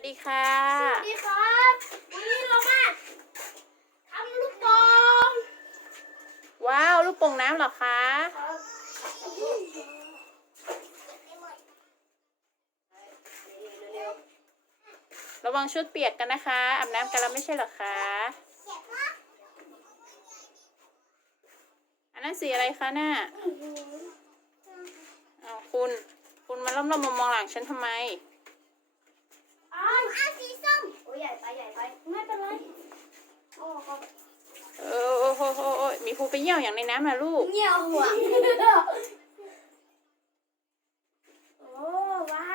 วัสดีค่ะ สวัสดีครับ วันนี้เรามาทำลูกบอลว้าว ลูกโป่งน้ำเหรอคะครับเร็วระวังชุดเปียกกันนะคะอาบน้ำกันแล้วไม่ใช่เหรอคะ อันนั้นสีอะไรคะน่ะอ้าวคุณ คุณมาล้อมๆมามองหลังฉันทำไม ๆอ้าวอ้าวสีส้มโอ้ยใหญ่ไปใหญ่ไปไม่เป็นไรโอ้ครับเออโอ้โหโอ้โหโอ้ยมีภูไปเยี่ยวอย่างในน้ำนะลูกเงี้ยวหัวโอ้ว้า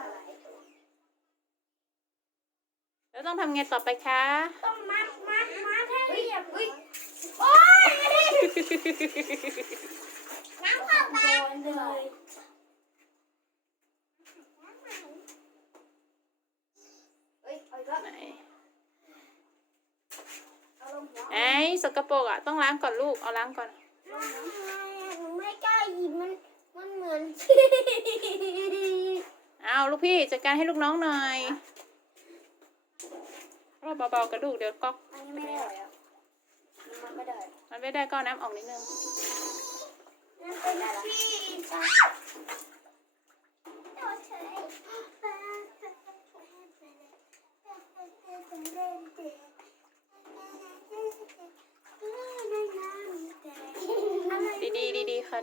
วแล้วต้องทำไงต่อไปคะ ต้องมัดมัดมัดให้เรียบอุ้ยโอ้ยน้ำเข้าไปเลยเฮ้ยเอาอีกแล้ว ไหน เอาลงหัว ไอ้สกปรกอะต้องล้างก่อนลูกเอาล้างก่อนหนูไม่กล้าหยิบมันมันเหมือนเอาลูกพี่จัดการให้ลูกน้องหน่อยรอบเบาๆกระดูกเดี๋ยวก๊อกอันนี้ไม่ได้แล้วมันไม่ได้มันไม่ได้ก็เอาน้ำออกนิดนึงนั่นเป็นพี่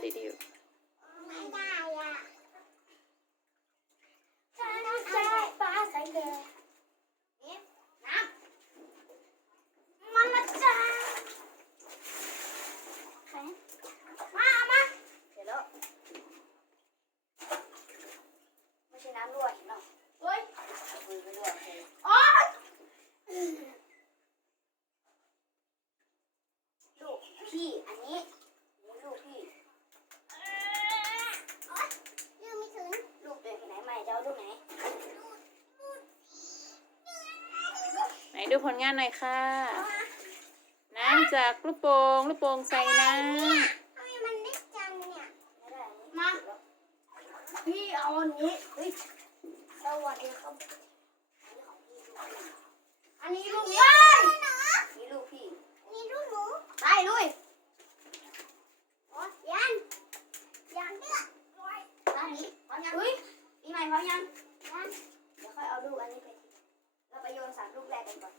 ๆดีๆค่ะดี ไม่ได้อะฉันเอาใจฟ้าใสแดงนี่น้ำมันละจ้าใครมาเอามาเสร็จแล้วไม่ใช่น้ำรั่วเห็นหรอเฮ้ยมือไม่รั่วเลยโอ๊ยลูกพี่อันนี้นี่ลูกพี่ ลูกไม่ถึงลูกเดินไปไหนใหม่จะเอาลูกไหน ๆไหน ดูผลงานหน่อยค่ะ น้ำจากลูกโป่งลูกโป่งใส่น้ำทำไมมันเล็กจังเนี่ยมาพี่เอาอันนี้เฮ้ยสวัสดีครับ อันนี้ลูกนี้ дружба.